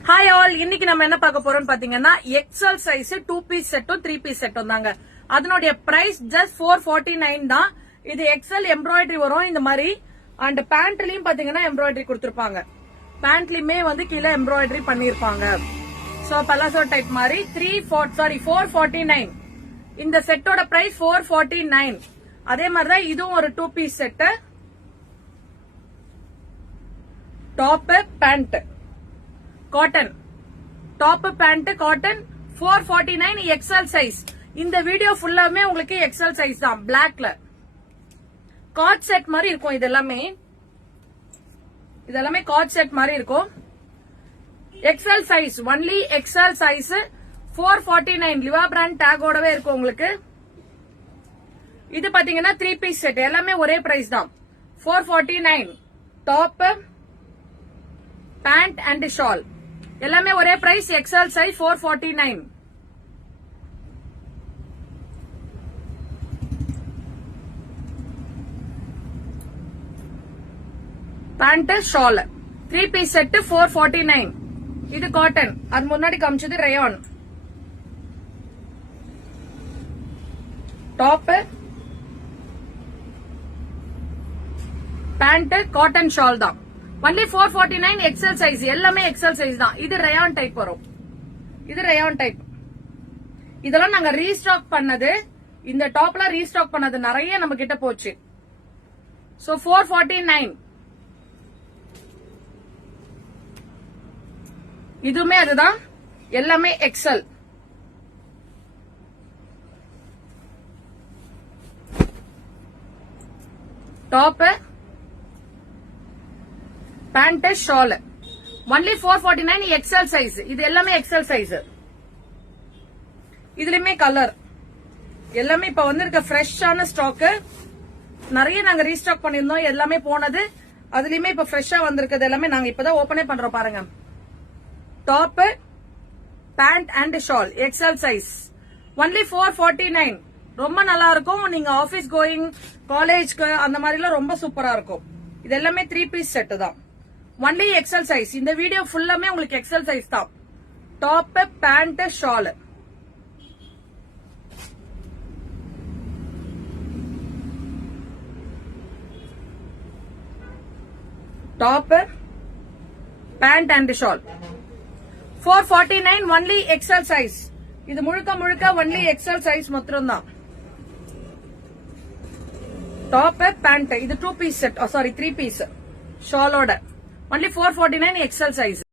Hi all, இன்னைக்கு நம்ம என்ன பார்க்க போறோம் பாத்தீங்கன்னா எக்ஸல் சைஸ் 2 பீஸ் செட்டும் 3 பீஸ் செட்டும் தாங்க. அதனுடைய பிரைஸ் ஜஸ்ட் 449 தான். இது எக்ஸல் எம்ப்ராய்டரி வரும் இந்த மாதிரி. அண்ட் பேண்ட்லயும் பாத்தீங்கன்னா எம்ப்ராய்டரி கொடுத்திருப்பாங்க. பேண்ட்லயுமே வந்து கீழே எம்ப்ராய்டரி பண்ணிருப்பாங்க. சோ பலாசோ டைப் மாதிரி 449. இந்த செட்டோட பிரைஸ் 449. அதே மாதிரிதான் இதுவும் ஒரு 2 piece set. Top pant cotton, top pant cotton 449 XL size. இந்த வீடியோ ஃபுல்லாமே உங்களுக்கு எக்ஸல் சைஸ் தான். பிளாக்ல காட் செட் மாதிரி இருக்கும். இதெல்லாமே காட் செட் மாதிரி இருக்கும். XL size, only XL size 449. லிவா brand டேகோடவே இருக்கும் உங்களுக்கு. இது பாத்தீங்கன்னா 3 பீஸ் செட். எல்லாமே ஒரே பிரைஸ் தான், 449. டாப் பேண்ட் அண்ட் ஷால் எல்லாமே ஒரே price. XL size 449. Pant shawl 3 piece set 449. இது காட்டன். அது முன்னாடி காமிச்சது rayon. Top pant cotton shawl தான். Only 449 XL size. எல்லாமே எக்ஸல் சைஸ் தான். இது ரயான் டைப் வரும். இது ரயான் டைப். இதெல்லாம் நாங்க ரீஸ்டாக் பண்ணது. இந்த டாப்ல ரீஸ்டாக் பண்ணது நிறைய நம்ம கிட்ட போச்சு. சோ 449. இதுவுமே அதுதான். எல்லாமே XL. Top pant shawl only 449 XL size. இது எல்லாமே எக்ஸல் சைஸ். இதுலயுமே கலர் எல்லாமே இப்ப வந்திருக்க ஃப்ரெஷ்ஷான ஸ்டாக். நிறைய நாங்க ரீஸ்டாக் பண்ணிருந்தோம். எல்லாமே போனது. அதுலயுமே இப்ப ஃப்ரெஷ்ஷா வந்திருக்கிறது எல்லாமே நாங்க இப்பதான் ஓபனே பண்றோம் பாருங்க. Top pant and shawl XL size only 449. ரொம்ப நல்லா இருக்கும். நீங்க ஆபீஸ் கோயிங், காலேஜ்க்கு அந்த மாதிரி எல்லாம் ரொம்ப சூப்பரா இருக்கும். இது எல்லாமே 3 பீஸ் செட் தான். Only XL size. இந்த வீடியோ ஃபுல்லாமே உங்களுக்கு எக்ஸல் சைஸ் தான். Top pant shawl top pant and shawl 449 only XL size. இது முழுக்க முழுக்க ஒன்லி எக்ஸல் சைஸ் மாத்திரம் தான். டாப் பேண்ட் இது 2 piece set, sorry 3 piece ஷாலோட only 449 XL size.